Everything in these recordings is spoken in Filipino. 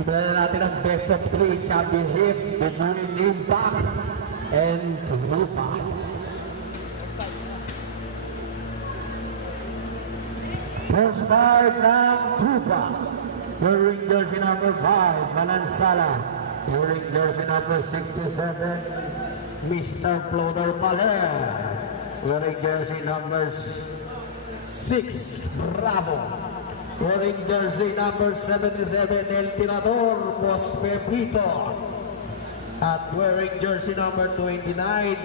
Simulan na natin ang best of 3 championship between Impact and Trupa. First fight ng Trupa, wearing jersey number 5, Manansala. Wearing jersey number 67, Mr. Floater Paler. Wearing jersey number 6, Bravo. Wearing jersey number 77, El Tirador, Boss Pepito. At wearing jersey number 29,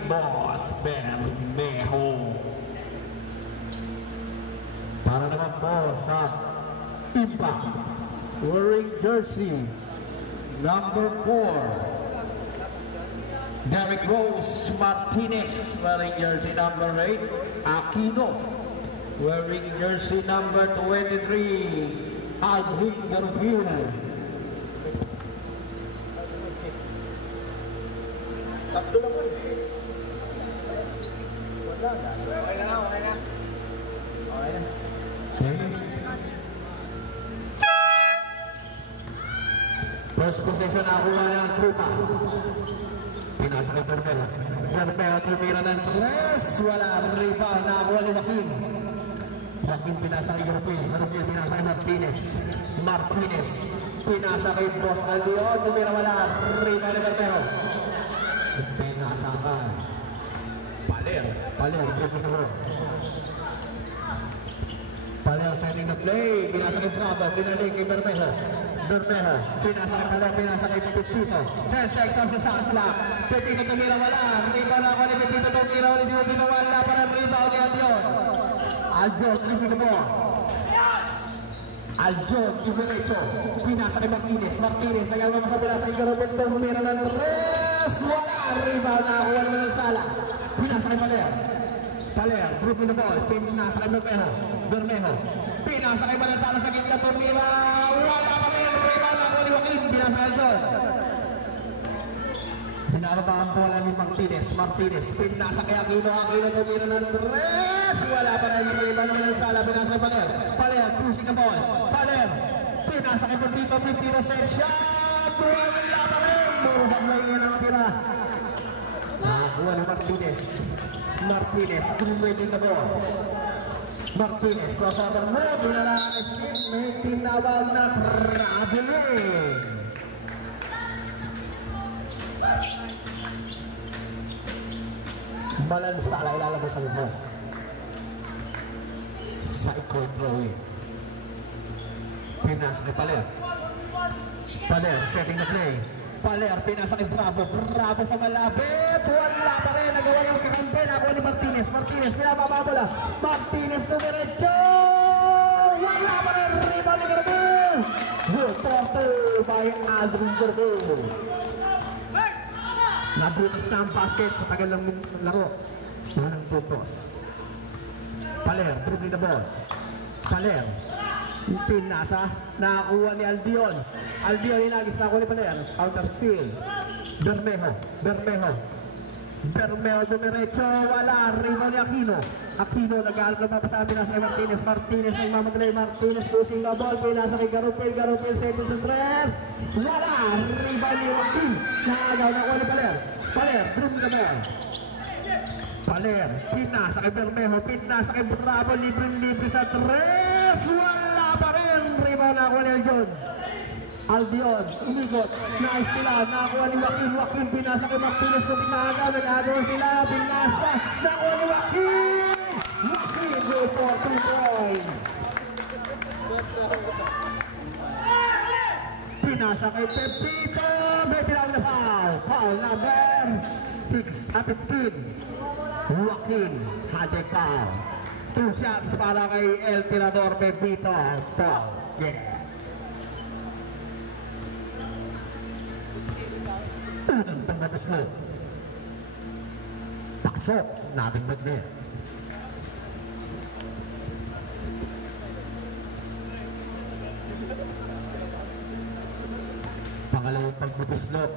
Boss Bermejo. Para naman po sa Impact, wearing jersey number 4, Derek Rose Martinez. Wearing jersey number 8, Aquino. Wearing jersey number 23, Aldrin Garfield. Tatlo lang po. Wala na. Okay na. Okay na. Okay na. First position nakuha ng Trupa. Pinasa kay Permela. Permela tumira ng 3. Wala. Rebound nakuha ni Joaquin. Joaquin pinasa kay Garfield. Garfield pinasa kay Martinez. Martinez pinasa kay Boss Aldion. Tumira wala. Rebound ni Permela. Pinasa ka. Paler. Paler setting the play. Pinasa kay Bravo. Pinaling kay Bermejo. Pinasa kay Paler. Pinasa kay Pepito. 10 seconds sa shot clock. Pepito tumira wala. Rebound ako ni Pepito tumira ulit si Pepito wala. Para rebound ni Aldion. Aldion, tripling mo. Aldion, Iberecho. Pinasa kay Martinez. Martinez, ayaw mo sa pinasa kay Garobel. Tumira ng 3. Wala. Rebound na ako. Wala mo ng sala. Pinasa kay Paler. Tripling the ball. Pinasa kay Bermejo. Pinasa kay Manansala sa gitna. Tumira. Wala pa rin. Rebound na ako ni Joaquin. Pinasa kay Aldion. Pinaraba ang bola ni Martinez. Pinasa kay Aquino. Tumira ng 3. Wala pa rin. Rebound naman ng sala. Pinasa kay Paler. Pushing the ball. Pinasa kay Pepito set shot. Wala pa rin. Murahag lang yan ang tira. Nakakuha ni Martinez. Winning the ball. Martinez. Crossover mo. Dinalakas. May tinawag na traveling. Manansala ilalabas sa ito. Side control. Pinasa kay Paler setting the play. Paler pinasa kay Bravo sa malapit. Wala pa rin. Nagawa yung kakampi. Nakuha ni Martinez. Pinababa bola. Martinez tumiretso. Wala pa rin. Rebound ni Garfield. Good by Aldrin Garfield. Nabukas na ang basket sa tagal ng laro. Unang puntos. Paler, dribbling the ball. Pinasa, nakakuha ni Aldion. Inagis na ako ni Paler. Counter steal. Bermejo dumiretso. Wala. Rebound ni Aquino nag-aalap na papasabi na sa Martinez nagmamaglay. Martinez pushing the ball. Pinasa kay Garfield seconds and 3. Wala. Rebound ni Joaquin. Nakagaw na ako ni Paler, dribbling the ball. Pinasa kay Bermejo. Pinasa kay Bravo. Libre sa 3. Wala pa rin. Rebound na ako ni Aldion, umigot, nice sila, nakakuha ni Joaquin, pinasa kay Martinez kung pinagaw, nag-agaw sila, pinasa, nakakuha ni Joaquin, go for 2 points. Pinasa kay Pepito, may tinawag na foul number 15, Joaquin, had a foul. 2 shots para kay El Tirador, Pepito, foul, yeah. Unang pangatas na paksok natin magnet. Pangalawang pagbubuslot.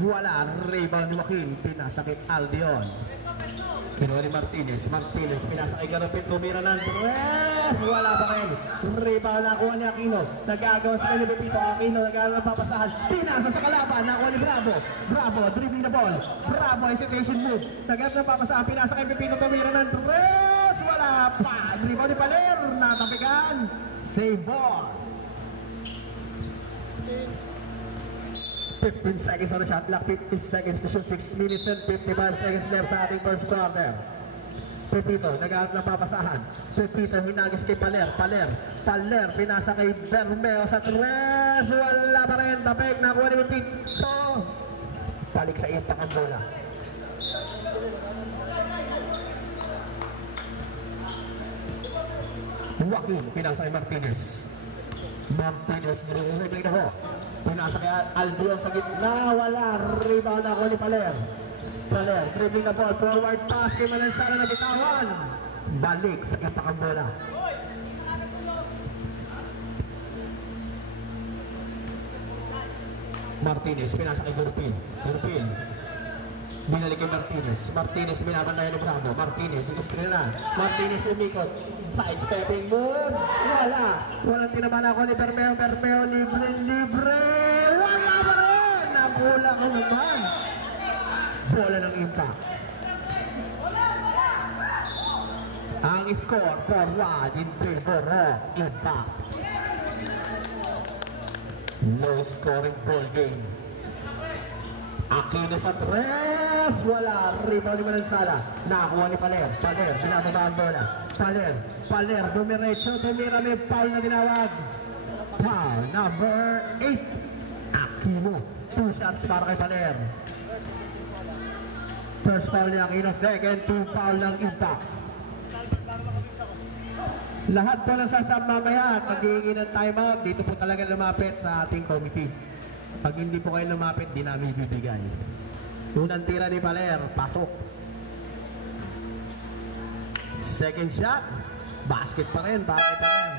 Wala. Rebound ni Joaquin. Pinasa kay Aldion. Kinuha ni Martinez. Martinez, pinasa kay Garapin. Tumira ng tres. Wala pa rin. Rebound nakuha ni Aquino. Nagagawa sa kanya ni Pepito. Aquino, nagagawa ng papasahan. Pinasa sa kalaban. Nakuha ni Bravo. Bravo, dribbling the ball. Bravo, hesitation move. Nagagawa ng papasahan. Pinasa kay Pepito. Tumira ng tres. Wala pa. Rebound ni Paler. Natapigan. Save ball. 15 seconds on the shot clock, 15 seconds to shoot, 6 minutes and 55 seconds left sa ating first quarter. Pepito, nag-out ng papasahan. Pepito, hinagis kay Paler. Paler, pinasa kay Bermeo sa tres. Wala pa rin. Tapek, nakuha ni Pepito. Balik sa impact ang bola. Joaquin, pinasa kay Martinez. Martinez, nire-replay na ho. Pinasa kay Albion sa gitna, wala. Rebound ako ni Paler. Paler, dribbling na ball, forward pass kay Malansara na bitawan. Balik sa impact ang bola. Martinez, pinasa kay Gurpil. Binalik kay Martinez. Martinez, binabantayan ni Bravo. Martinez, gusto na. Martinez umikot. Side-stepping move. Walang tinaman ako ni Bermeo. Libre. Wala pa rin. Nakulang ko naman. Bola ng impact. Ang score, forward in favor of impact. Low scoring ball game. Aquino sa tres. Wala. Rebound ni Malansara. Nakakuha ni Paler. Sinasaba ang bola. Paler, dumiretso, tumira, may foul na tinawag. Foul number 8. Aquino, 2 shots para kay Paler. First foul ni Aquino, second, 2 foul ng impact. Lahat po ng sasab mamaya, pag-iingin ng timeout, dito po talaga lumapit sa ating committee. Pag hindi po kayo lumapit, di namin bibigay. Unang tira ni Paler, pasok. Second shot, basket pa rin, bakit pa rin.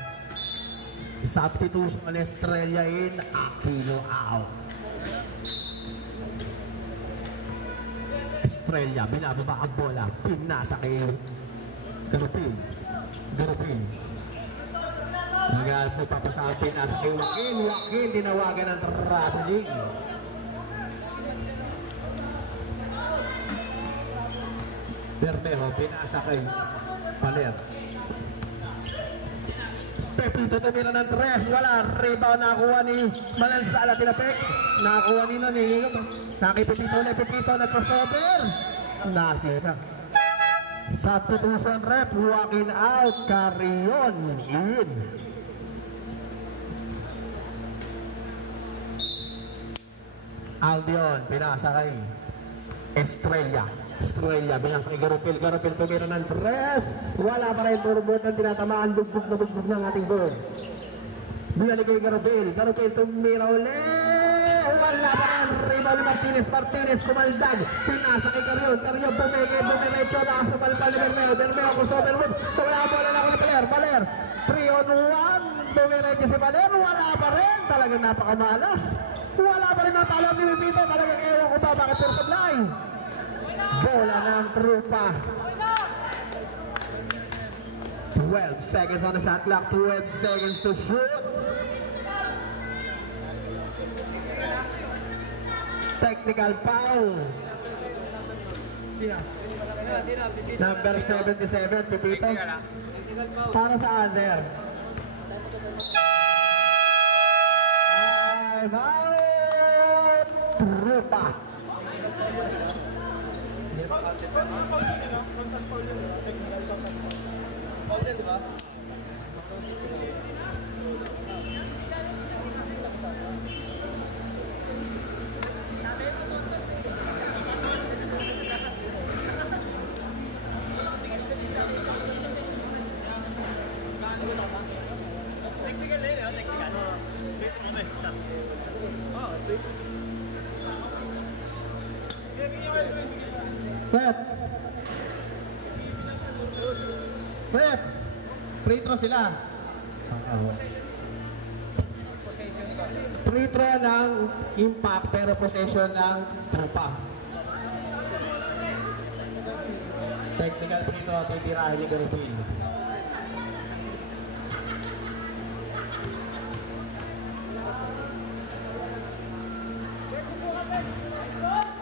Substitution, Estrella in, Aquino out. Estrella, binababa ang bola, pinasa kay Garapin. Nagahal po papasapin, nasa kay Joaquin, dinawagan ng traveling. Bermejo, pinasa kay Paler. Pepito tumira ng tres. Wala. Rebound nakuha ni Malansala. Tinapik. Nakuha ni Noni. Nakipipito ulit. Pepito nag-crossover. Nasira. Substitution rep. Joaquin out. Carrion in. Albion. Pinasa kay Estrella, binasa kay Garapil tumira ng tres. Wala pa rin turbot ang tinatamaan. Bugbog ng ating goal. Binalik kay Garapil tumira ulit. Wala pa rin. Rebound ni Martinez kumaldag. Pinasa kay Carrion bumiretso na sa palpal ni Bermeo crossover move. Wala pa rin ako ni Paler 3-on-1. Bumiretso si Paler. Wala pa rin. Talagang napakamalas. Wala pa rin ang talo ni Pepito. Talagang ewan ko ba bakit pero supply. Bola ng Trupa. 12 seconds on the shot clock. 12 seconds to shoot. Technical foul. Number 77, Pepito. Para sa under. Time out. Trupa. Rep, free throw sila. Free throw ng impact pero possession ng Trupa. Technical free throw, titirahin yung Garufin.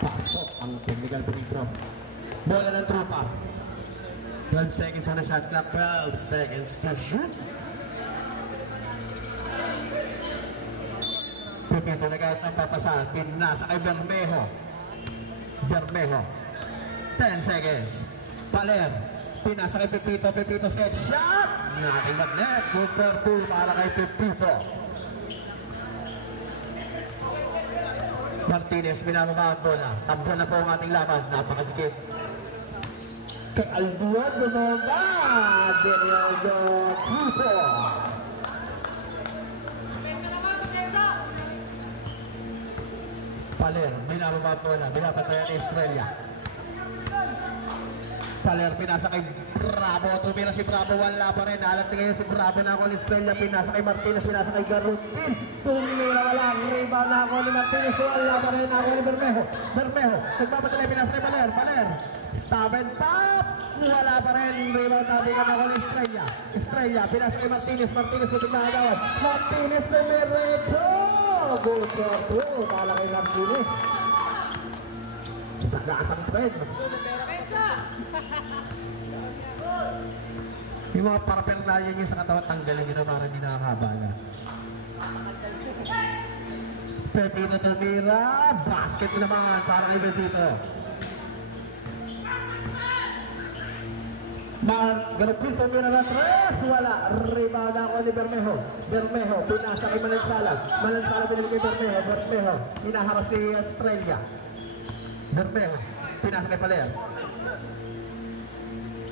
Pasok ang technical free throw. Bola ng tropa. 12 seconds on the shot clock. 12 seconds to shoot. Pipito na kahit ng papasa. Pinasa kay Bermejo. Bermejo. 10 seconds. Paler. Pinasa kay Pipito. Pipito set shot. Nating magnet. 2 for 2 para kay Pipito. Martinez, pinamamahag bola. Tabla na po ang ating laban. Napakadikit. Kay Alduan Dumoga. Derialdo Trupo. Paler, binababa po na, binapatayan ni Estrella. Paler, pinasa kay Bravo, tumira si Bravo, wala pa rin. Alat ngayon si Bravo na ako ni Estrella, pinasa kay Martinez, pinasa kay Garutin. Tumira, wala, rebound na ako ni Martinez, wala pa rin ako ni Bermejo. Bermejo, nagpapatuloy, pinasa kay Paler, Paler. Stop and pop, wala pa rin. Rebound natin ka na ako ni Estrella. Estrella, pinasa kay Martinez, Martinez, puting na agawan. Martinez, tumirecho. Good for two, pala kay Martinez. Sa gasang trend. Yung mga parapernalya niya sa katawan, tanggalin nyo na para hindi nakakabala. Pepino tumira, basket naman para kay Betito. Garupin tumira na tres, wala. Rebound ako ni Bermejo. Bermejo, pinasa kay Manansala. Manansala pinili kay Bermejo. Bermejo, hinaharas kay Estrella. Bermejo, pinasa kay Paler.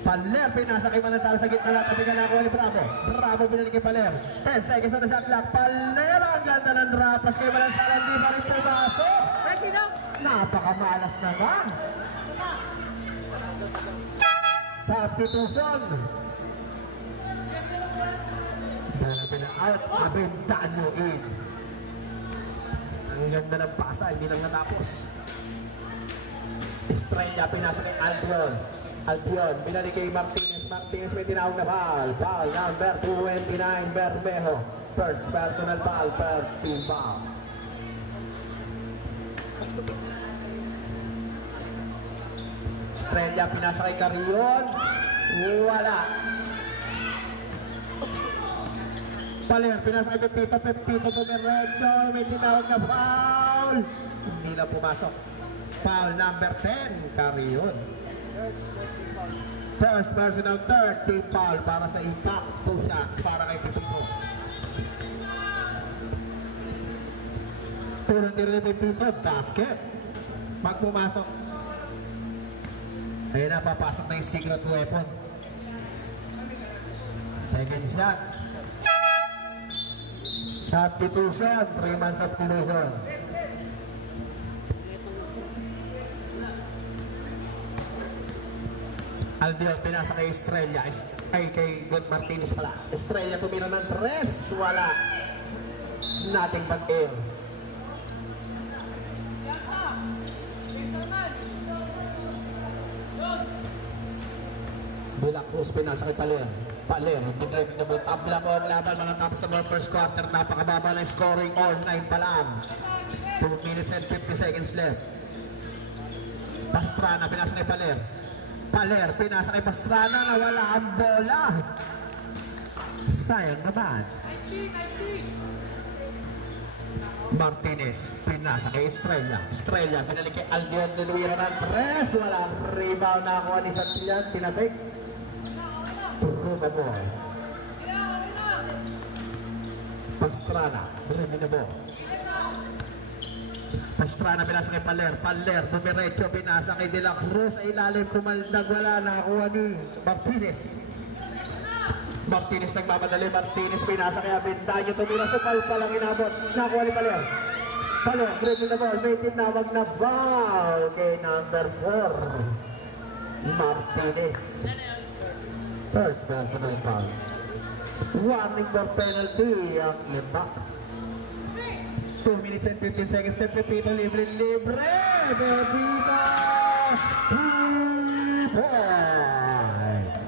Paler, pinasa kay Manansala sa gitna. Tabigan na ako ni Bravo. Bravo, pinili kay Paler. 10 seconds on the shot clock. Paler, ang ganda ng drapas kay Manansala. Hindi ba rin pumasok? Napakamalas naman. Substitution. Dala out, Aventano in. Ang ganda ng pasa, hindi lang natapos. Estrella, pinasa kay Albion. Albion, binalik kay Martinez. Martinez may tinawag na foul. Foul number 29, Bermejo. First personal foul, first team foul. Estrella, pinasa kay Carrion. Wala. Paler, pinasa kay Pepito. Pepito tumiretso. May tinawag na foul. Hindi lang pumasok. Foul number 10, Carrion. First personal, third team foul para sa impact. 2 shots para kay Pepito. Turun din rin Pepito. Basket. Pag pumasok, ayun na, papasok na yung secret weapon. Second shot. Substitution, 3 man substitution. Albion, pinasa kay Estrella. Ay, kay Good Martinez pala. Estrella tumira ng 3. Wala. Nating pag-air. Bula Cruz, pinasa kay Paler. Paler, tabla mo ang laban mga tapos sa first quarter. Napakababa ng scoring, all 9 pa lang. 2 minutes and 50 seconds left. Pastrana, pinasa kay Paler. Paler, pinasa kay Pastrana na wala ang bola. Sayang naman. Martinez, pinasa kay Estrella. Estrella, pinalik kay Albion de Luira ng 3. Walang rebound na ako ni Santillan. Pinabik. Ruba boy. Pastrana, Reminabo. Pastrana, pinasa kay Paler. Paler, dumiretso, pinasa kay De La Cruz. Sa ilalim, pumaldag, wala na ako ni Martinez. Martinez nagmamadali. Martinez, pinasa kay Aventano. Tumira sa pal pa lang inabot. Nakuha ni Paler. Paler, dribble na ball. May tinawag na foul kay number 4. Martinez. First personal foul. Warning for penalty ang lima. 2 minutes and 15 seconds. Pepito, libre. Pepito! points.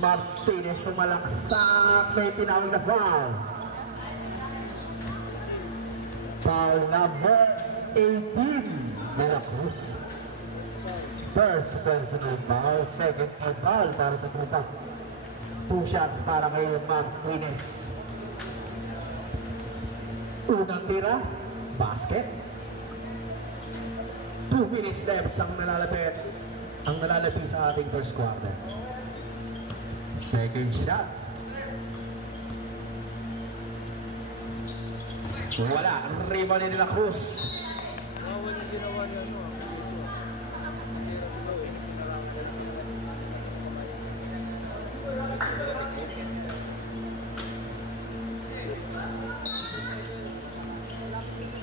Martinez sumalaksak, may tinawag na foul. Foul number 18, De La Cruz. First personal foul, second foul para sa Tupa. 2 shots para ngayon Martinez. Unang tira, basket. 2 minutes left ang nalalapit sa ating first quarter. Second shot. Wala, rebound ni De La Cruz.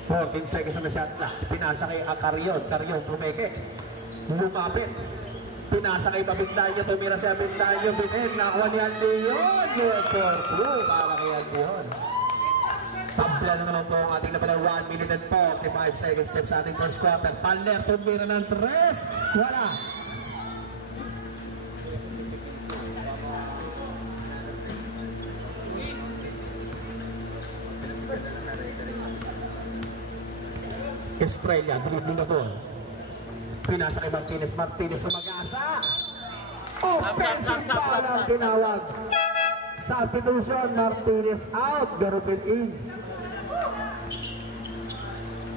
Fourteen seconds na shot na. Pinasa kay Carrion. Carrion pumeke. Lumapit. Pinasa kay Babigdanyo. Tumira sa Babigdanyo. Binin. Nakuha ni Aldeon. Good for 2 para kay Aldeon. Tabla na naman po ang ating napalang 1 minute and 45 seconds left sa ating first quarter. Paler tumira ng 3. Wala. Estrella, dribbling na ball. Pinasa kay Martinez. Martinez sumagasa. Offensive foul ang tinawag. Substitution, Martinez out. Garupin in.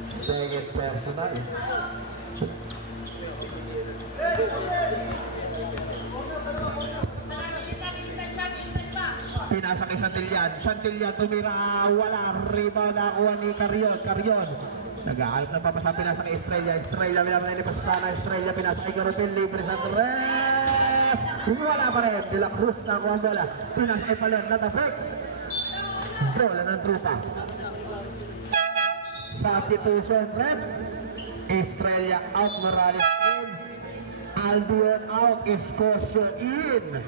Second personal. Pinasa kay Santillan. Santillan tumira. Wala. Rebound nakuha ni Carrion. Carrion. Nag-aalap na papasa. Pinasa kay Estrella. Estrella. Pinasa kay Estrella. Pinasa kay Garupin. Libre sa 3. Wala pa rin. De La Cruz na kuha ang bola. Pinasa kay Paler. Not affect. Bola ng Trupa. Substitution rep. Estrella out. Morales in. Albion out. Escocio in.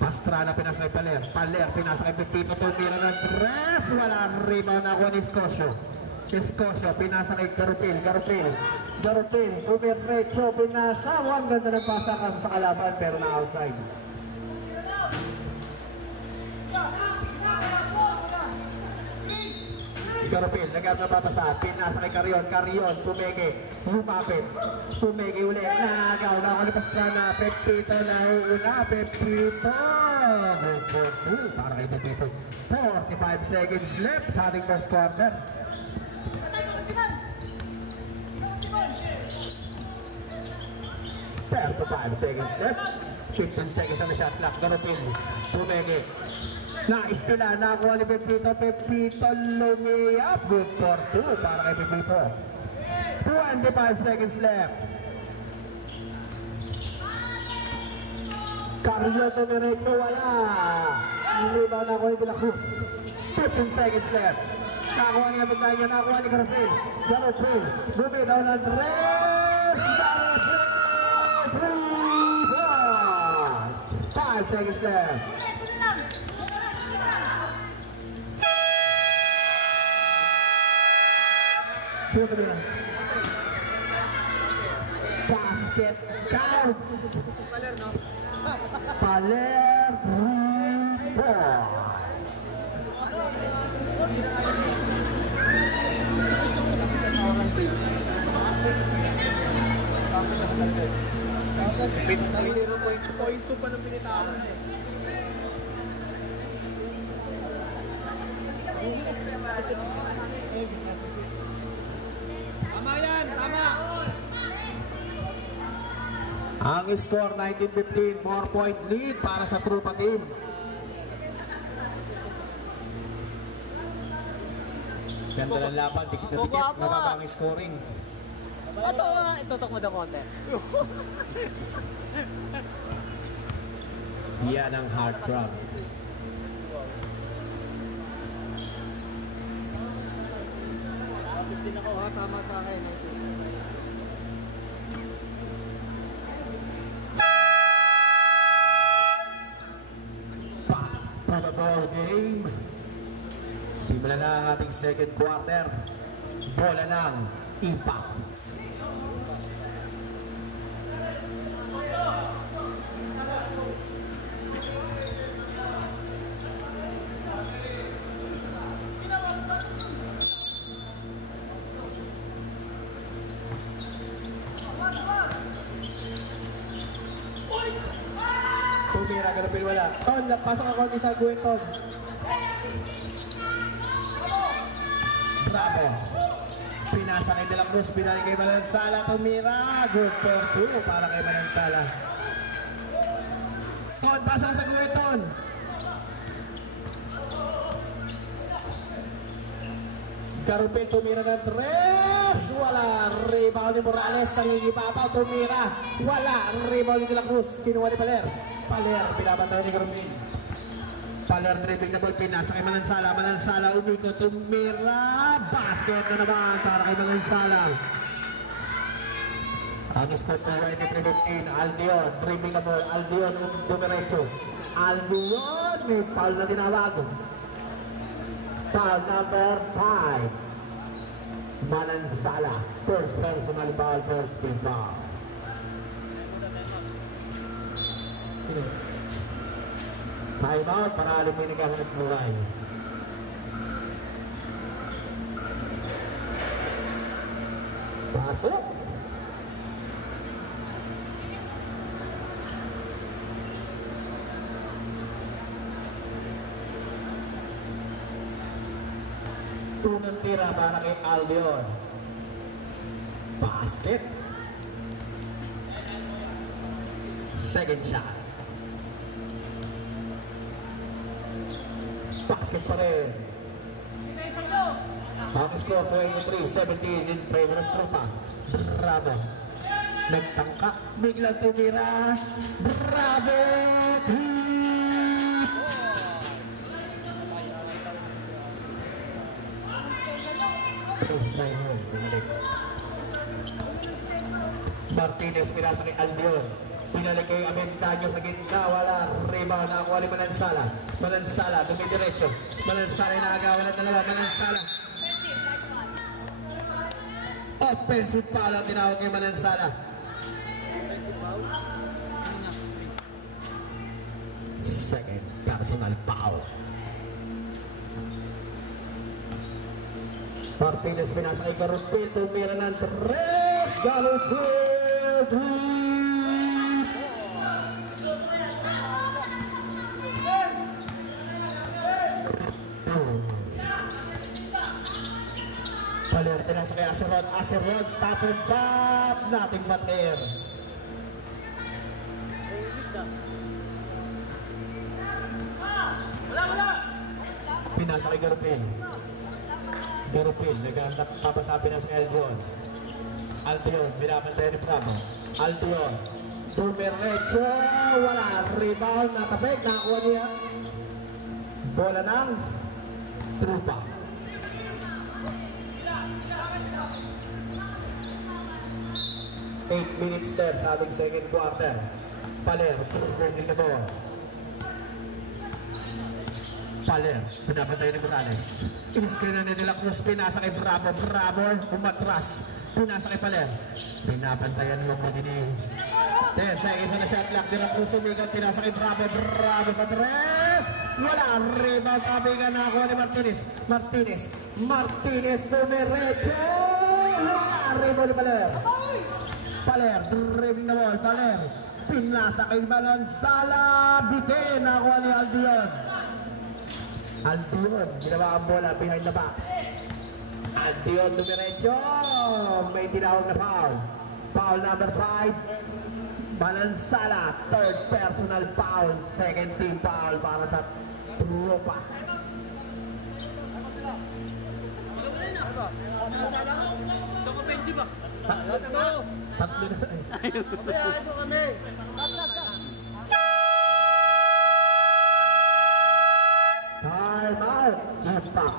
Pastrana pinasa kay Paler. Paler pinasa kay Pepito. Tumira ng 3. Wala. Rebound na kuha ni Escocio. Escocio pinasa kay Garupil. Garupil. Garupil. Umirrecho. Pinasa. Ang ganda ng pasakan sa kalaban pero na outside. Garupil. Nagam na papasa. Pinasa kay Carrion. Carrion. Tumeke. Lumapit. Tumeke uli. Nagaw na ako ni Pastrana. Pepito na una. Pepito. Para kay Pepito. 45 seconds left sa ating first quarter. 5 seconds left. 15 seconds on the shot clock. Garupin. Tumeke. Naistila. Nakuha ni Pepito. Pepito lumiyap. Good for 2 para kay Pepito. 25 seconds left. Carlo Tomerecho wala. Liba na ko yung De La Cruz. 15 seconds left. Nakuha niya Bagdanya. Nakuha ni Garupin. Garupin. Bumitaw ng 3. 5 seconds left. Basket counts. Paler 0.2 pa ng pinitawan eh. Tama yan, tama! Ang score 19-15, 4-point lead para sa Trupa team. Ganda ng laban, dikit na dikit, mababa ang scoring. Itutok mo na konti. Yan ang hard crowd. Din ako ha, tama sa akin. Para ball game. Simula na ang ating second quarter. Bola ng Impact. Tumira, ganapin wala. Ton, pasok ako ni sa Gueton. Bravo. Pinasa kay De La Cruz, pinali kay Manansala, tumira. Good for 2 para kay Manansala. Ton, pasa sa Gueton. Garupin tumira ng 3. Wala. Rebound ni Morales, nangingibabaw, tumira. Wala. Rebound ni De La Cruz, kinuha ni Paler. Paler, pinabantay ni Garupin. Paler dribbling na ball, pinasa kay Manansala. Manansala umikot, tumira. Basket na naman para kay Manansala. Ang score po ay ni 3-15. Aldion, dribbling na ball. Aldion, dumiretso. Aldion, may foul na tinawag. Foul number 5. Manansala. First personal foul, first team foul. Time out para alimin ni Kahunat Mulay. Pasok. Unang tira para kay Aldion. Basket. Second shot. Basket pa rin. Ang score 23-17 in favor ng Tropa. Bravo. Nagtangka. Biglang tumira. Bravo. Martinez pinasa kay Aldion. Pinalik kay Aventaño sa gitna. Wala. Rebound na ako. Manansala. Manansala. Dumidiretso. Manansala na agawan ng dalawa. Manansala. Offensive foul ang tinawag kay Manansala. Second personal foul. Martinez pinasa kay Garupin. Tumira ng 3. Garupin. Paler, pinasa kay Acerod. Acerod, stop and back. Nothing but air. Pinasa kay Garupin. Garupin, naghanap papasapin na sa Aldion. Aldion, binabantay ni Bravo. Aldion, dumiretso, wala. Rebound, natapik, nakakuha niya. Bola ng Tropa. Eight minutes left sa ating second quarter. Paler, trending na ball. Paler, pinapantay ni Morales. In-screen na ni De La Cruz, pinasa kay Bravo. Bravo, umatras. Pinasa kay Paler. Pinapantayan yung Madinig. Then, sa isa na shot clock, De La Cruz umigat, pinasa kay Bravo. Bravo sa 3. Wala, rebound, kabigan na ako ni Martinez. Martinez, dumiretso. Wala, rebound ni Paler. Paler, dribbling na ball. Paler, pinasa kay Manansala. Bitin na ako ni Aldion. Aldion, ginawa ang bola behind the back. Aldion dumiretso. May tinawag na foul. Foul number 5. Manansala, third personal foul. Second team foul para sa Tropa. Tatlo na. Time out. Impact.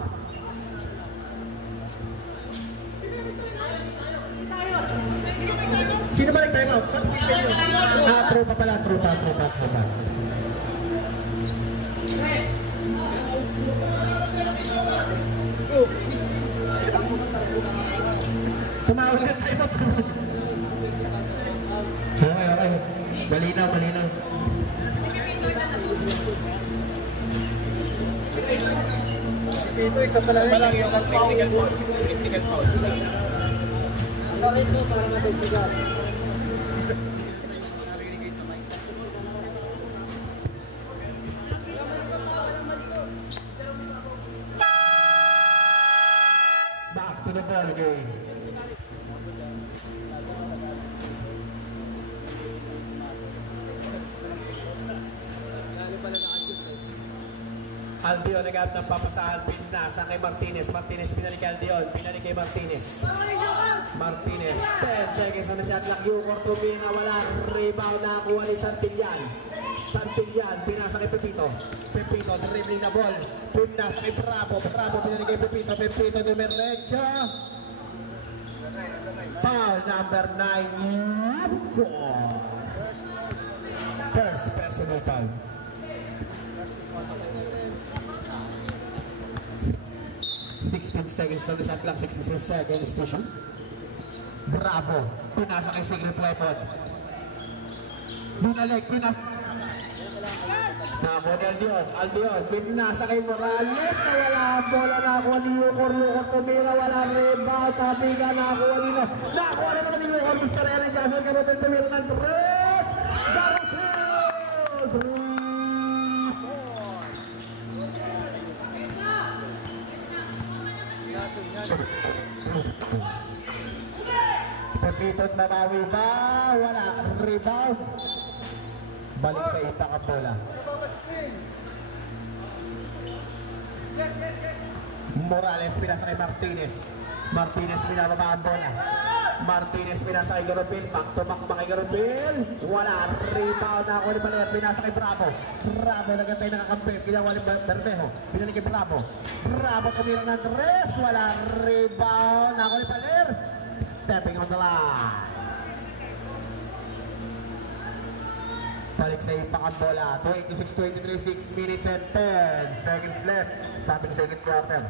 Sino ba nag-time out? Saan position yun? Tropa pala. Tropa. ulit time out. Okay. Malinaw. Ito, ikaw pala yung technical foul. Technical foul. Ang gawin mo para matagpigan. Back to the ball game. Albion nagap ng papasahan, pinasa kay Martinez. Martinez pinalik kay Albion, pinalik kay Martinez. Martinez, 10 seconds on the shot clock. Yukor tumina, wala. Rebound na kuha ni Santillan. Santillan, pinasa kay Pepito. Pepito, dribbling na ball. Pinasa kay Bravo. Bravo, pinalik kay Pepito. Pepito, numero 8. Foul number 9. First personal foul. 16 seconds on the shot clock, 16 seconds to shoot. Bravo, pinasa kay Secret Weapon. Binalik, pinasa. Nako ni Albion, pinasa kay Morales na wala ang bola, nakuha ni Yukor tumira, wala rebound, tapiga, nakuha ni Yukor, Mr. Aaron Jackson, karotin tumira ng 3, Pepito mamawi ba? Wala. Rebound. Balik sa itak ang bola. Morales pinasa kay Martinez. Martinez pinababa ang bola. Martinez pinasa kay Garupil. Back to back ba kay Garupil? Wala. Rebound na ako ni Baler. Pinasa kay Bravo. Bravo nagantay nakakampi. Ginawa ni Bermejo. Pinalik kay Bravo. Bravo kumira ng 3. Wala. Rebound na ako ni Baler. Stepping on the line. Balik sa ipak ang bola. 26-23, 6 minutes and 10 seconds left. Sabi ng second quarter.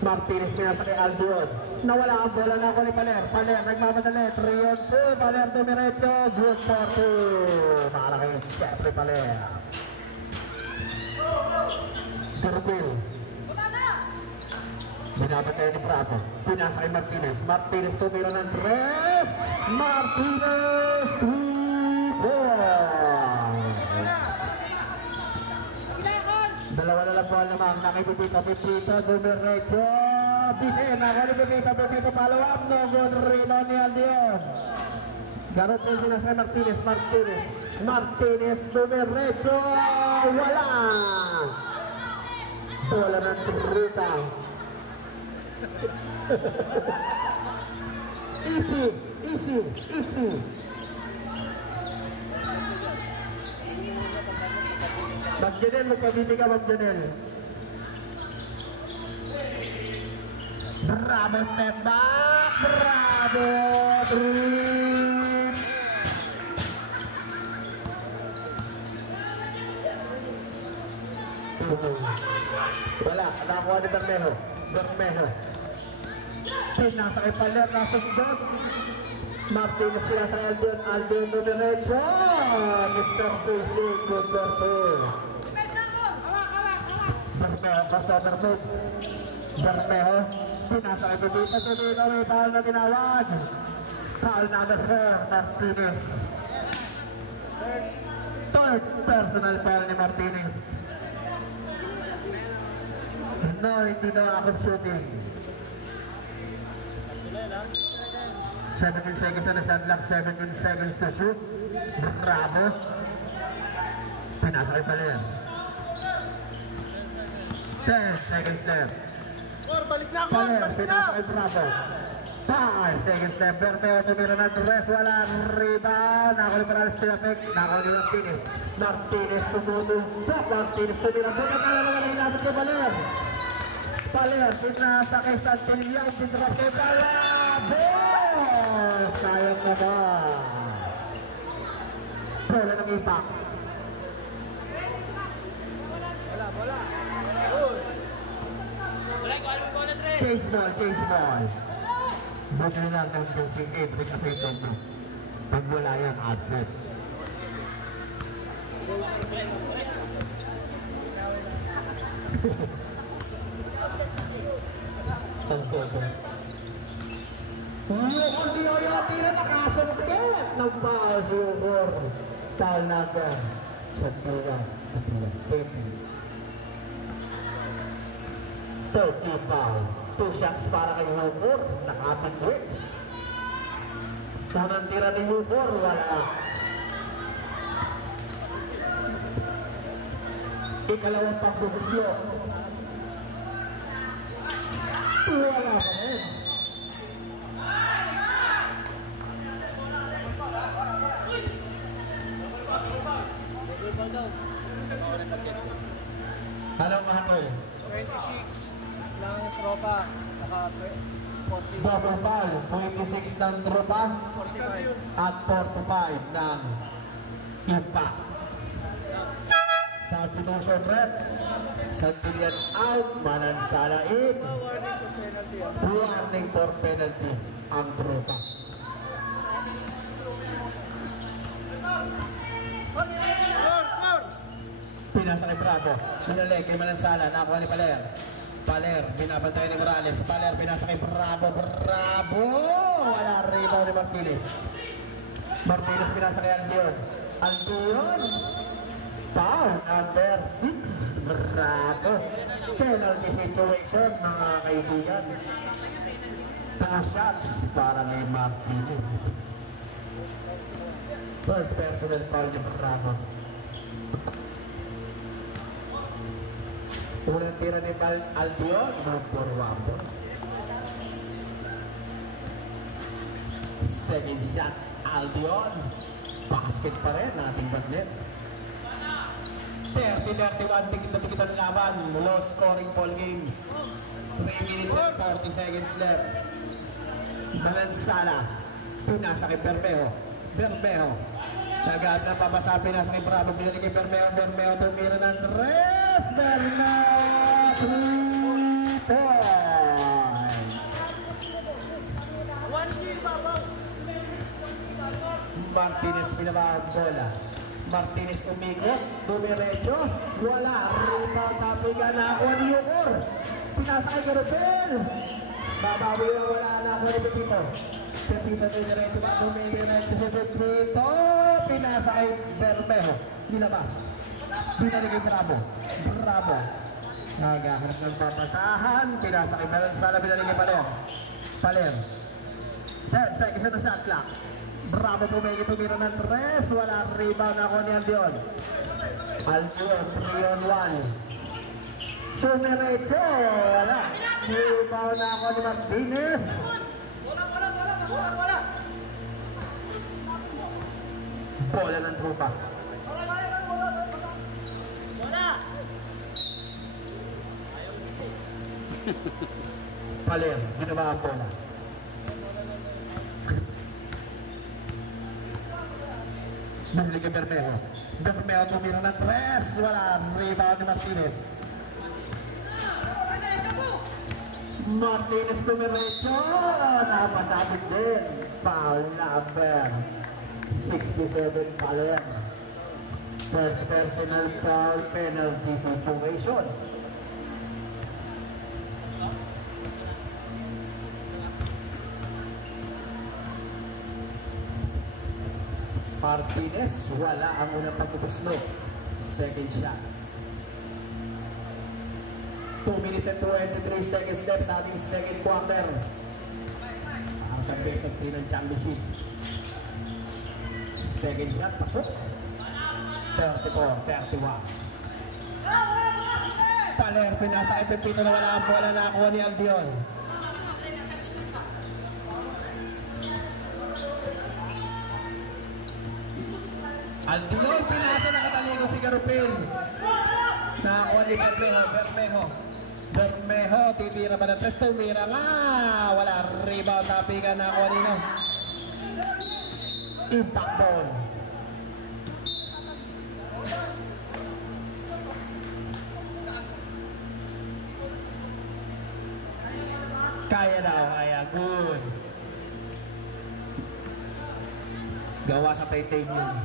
Martinez pinasa kay Albion. Nawala ang bola na ako ni Paler. Paler nagmamadali. 3-on-2. Paler tumiretso. Good for 2. Nakalaki yung Jeffrey Paler. Garupil. Binabatay ni Bravo. Pinasa kay Martinez. Martinez tumira ng 3. Martinez 3-4. Dalawa na lang po naman. Nakipipita. Pipita. Dumiretso. Binin. Nakalipipita. Pipita. Follow up. No good. Rebound ni Albion. Garupil pinasa kay Martinez. Martinez dumiretso. Wala. Bola ng Rita. Easy. Magjanel, magpabili ka Magjanel. Bravo, step back. Bravo, 3. Wala, nakuha ni Bermejo. Pinasa kay Paler, nasa sudot. Martinez pinasa kay Albion dumiretso. Mr. Fishing, good for 2. Bermejo, crossover move. Bermejo, pinasa kay Pepito. Tumino, may foul na tinawag. Foul number 4, Martinez. Third personal foul ni Martinez. No, hindi na ako shooting. 17 seconds on the shot clock, 17 seconds to shoot. Bravo. Pinasa kay Paler. 10 seconds left. Paler, pinasa kay Bravo. 5 seconds left. Bermejo tumira ng 3. Wala. Rebound. Nakuli Morales pinapik. Nakuli Martinez. Martinez tumutumbok. Martinez tumira. Bukan na naman ang inabot kay Paler. Paler, pinasa kay Santillan. Disrupt kay Bravo. Sayang na ba? Bola ng impact. Bola. Change ball. Buti na lang ng Josing Avery kasi ito mo. Pag wala yan, absent. Santoso. Yung di oyoti na nakasunod ng foul siguro. Foul number. Santoso. 30 foul. 2 shots para kay Hubor. Nakatagwit. Unang tira ni Hubor. Wala. Ikalawang pagbukusyon. Wala pa rin. Anong mga tol? 26 lang tropa, naka 40. Double foul, 26 ng tropa 45. at 45 ng impact. Substitution rep, Santillan out, Manansala in. Warning for penalty ang tropa. Pinasa kay Bravo, sinalik kay Manansala, nakuha ni Paler. Paler, binabantay ni Morales. Paler, pinasa kay Bravo. Bravo! Wala rebound ni Martinez. Martinez pinasa kay Albion. Albion! Foul number 6. Bravo! Penalty situation, mga kaibigan. Pass shots para kay Martinez. First personal foul ni Bravo. Unang tira ni Albion, number 1. Second shot, Albion. Basket pa rin, nating bagnet. 30-31, tikit ang laban. Low scoring ball game. 3 minutes and 40 seconds left. Manansala. Pinasa kay Bermejo. Bermejo. Nagad na pabasa, pinasa kay Bravo. Pinali kay Bermejo. Bermejo tumira ng tres. Bermejo. 3 points. Martinez pinaba ang bola. Martinez umikot, dumiretso, wala, rebound tapigan na ako ni Yukor. Pinasa kay Garubel. Babawi na wala na ako ni Pepito. Pepito dumiretso ba, dumiretso si Pepito. Pinasa kay Bermejo, nilabas. Binalik kay Bravo. Bravo. Nagahanap ng papasahan, pinasa kay Manansala, binalik kay Paler. Paler. 10 seconds na shot clock. Bravo pumigit, tumira ng tres. Wala rebound na ako ni Albion. Albion, 3-on-1. Tumiretso. Wala. Rebound na ako ni Martinez. Wala. Bola ng trupa. Paler, ginawa ang bola. Bumili kay Bermejo. Bermejo tumira ng tres. Wala. Rebound ni Martinez. Martinez tumiretso. Napasabit din. Foul number 67 Paler. First personal foul, penalty situation. Martinez, wala ang unang pagpupuslo. Second shot. 2 minutes and 23 seconds left sa ating second quarter. Para sa best of 3 ng championship. Second shot, pasok. 34-31. Paler, pinasa kay Pepito na wala ang bola, nakakuha ni Albion. Albion, pinasa na kataligo si Garupil. Nakakuha ni Bermejo. Bermejo, titira pa ng tres. Tumira nga. Wala rebound, tapigan, nakakuha nino. Impact ball. Kaya daw, kaya. Good. Gawa sa titanium.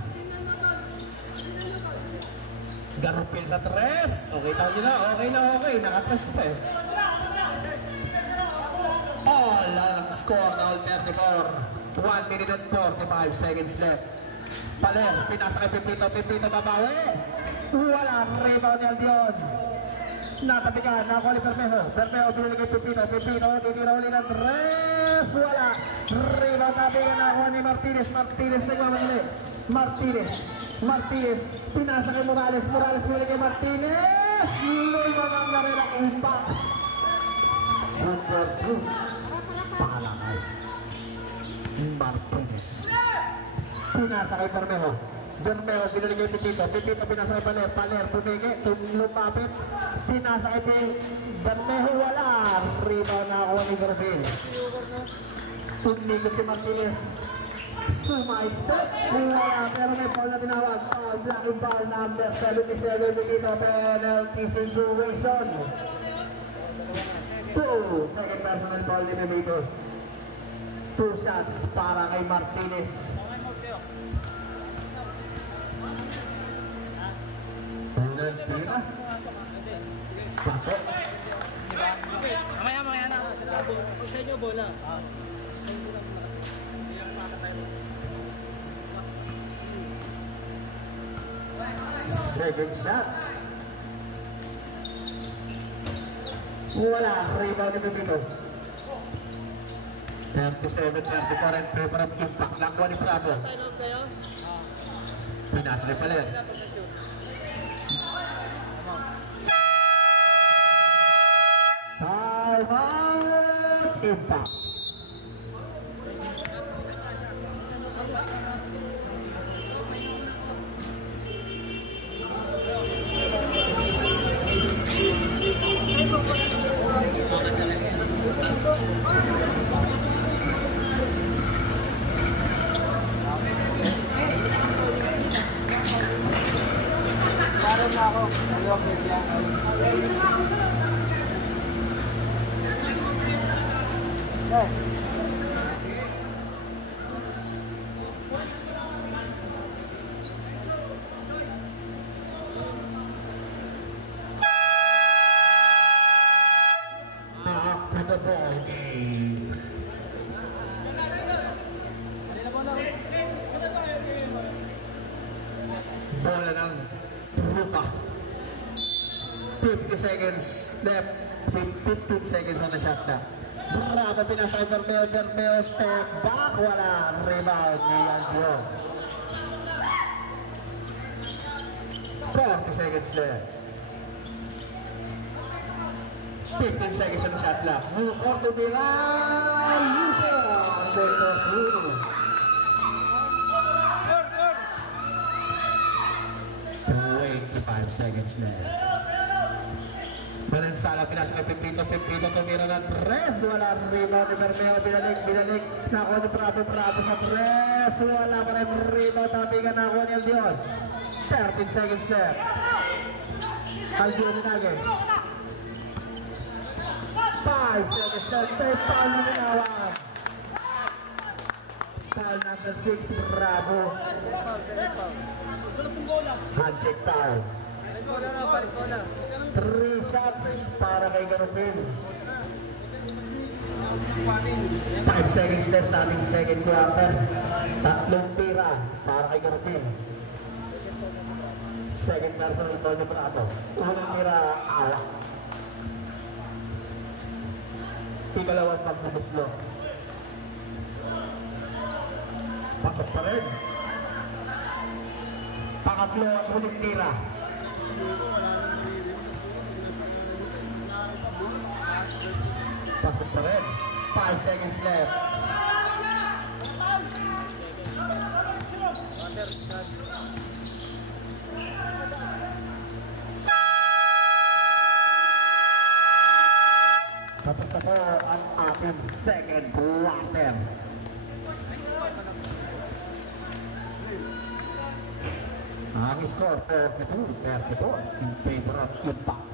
Garupil sa tres. Okay, tayo na. Okay. Nakatres pa eh. All ang score na all 34. 1 minute and 45 seconds left. Paler, pinasa kay Pipito babawi. Walang rebound ni Aldion. Natabigan, nakuha ni Bermejo. Pinili kay Pipito, titira uli ng tres. Wala. Rebound nabigan, nakuha ni Martinez. Martinez, pinasa kay Morales. Pinili kay Martinez. Lumagang na rin ang impact. Number 2. Pangalakay. Martinez. Pinasa kay Bermejo. Pinili kay Pipito, pinasa kay Paler, lumapit. Pinasa kay Bermejo, wala. Rebound na ako ni Garcil. Tumigil si Martinez. Sumaistep. Wala, pero may foul na tinawag. Blocking foul number 77 dito. Penalty situation. 2. Second personal foul din dito. 2 shots para kay Martinez. Tira. Pasok. Mamaya na. Sa inyo bola. Second shot. Wala. Rebound ni Pipito. 37-34 and favor of impact. Nakuha ni Bravo. Pinasa kay Paler. Time-out. Impact. Parang na ako. Back to the ball game. Bola ng Rupa. 50 seconds left. 15 seconds on the shot na. Bravo, pinasa kay Bermeo, step back. Wala. Rebound ni Aldio. 40 seconds left. 15 seconds on the shot left. Move for the Bilal. Under 25 seconds left. Balansala, pinasa kay Pipito, tumira ng tres. Wala rebound ni Bermeo, binalik. Nakuha ni Bravo sa tres. Wala pa rin rebound, tabigan nakuha ni Aldion. 13 seconds left. Aldion Nage. 5 seconds left. May foul na minawan. Foul number 6, Bravo. Handshake foul. 3 shots para kay Garupil. 5 seconds left sa ating second quarter. 3 tira para kay Garupil. Second personal foul ni Bravo. Unang tira, awak. Ikalawang pagbumuslo. Pasok pa rin. Pangatlo at huling tira. Pasok pa rin. 5 seconds left. Tapos na po ang ating second quarter. Ang score 32-34 in favor of Impact.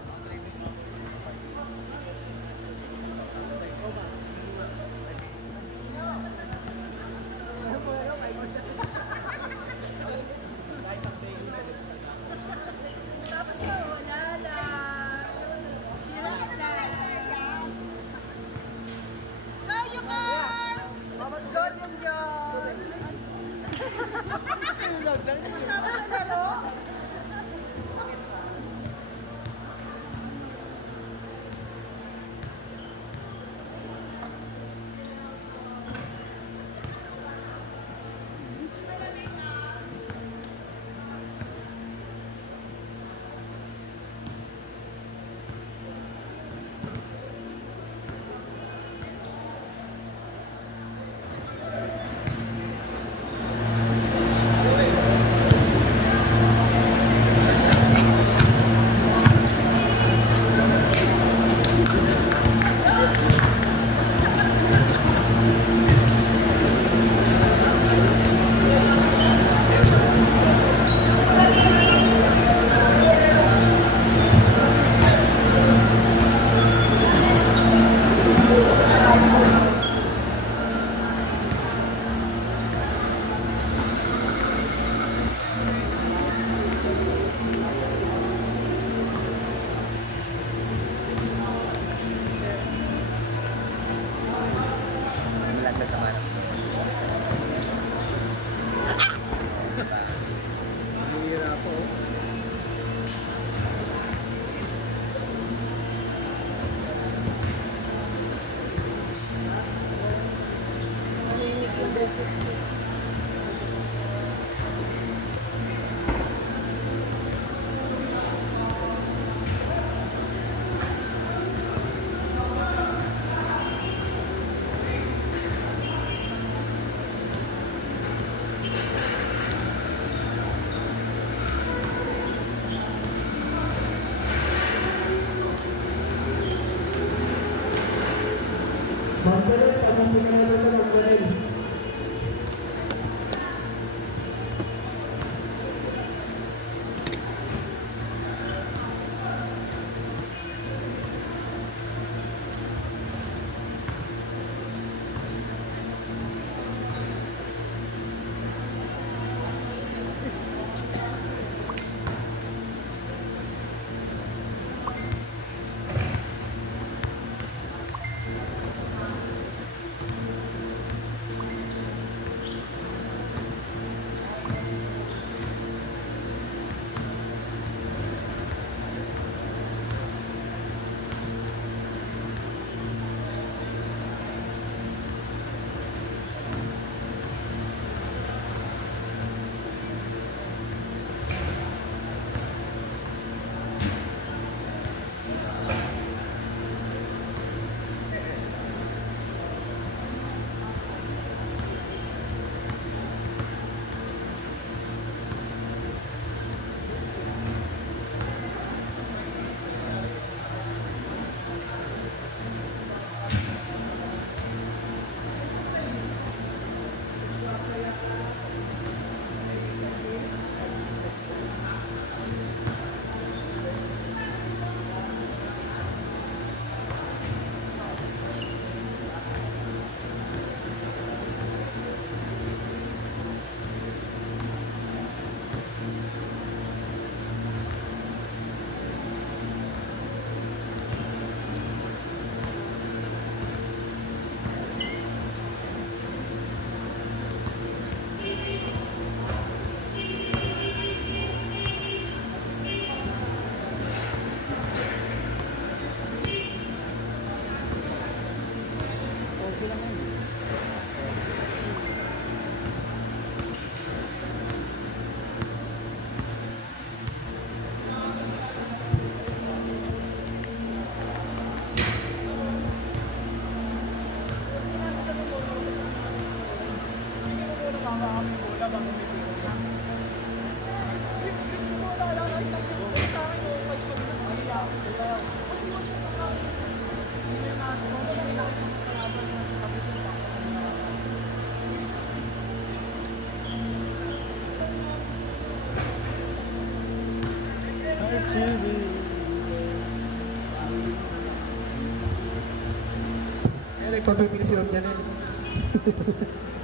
Nagpapipili si Ron dyan eh.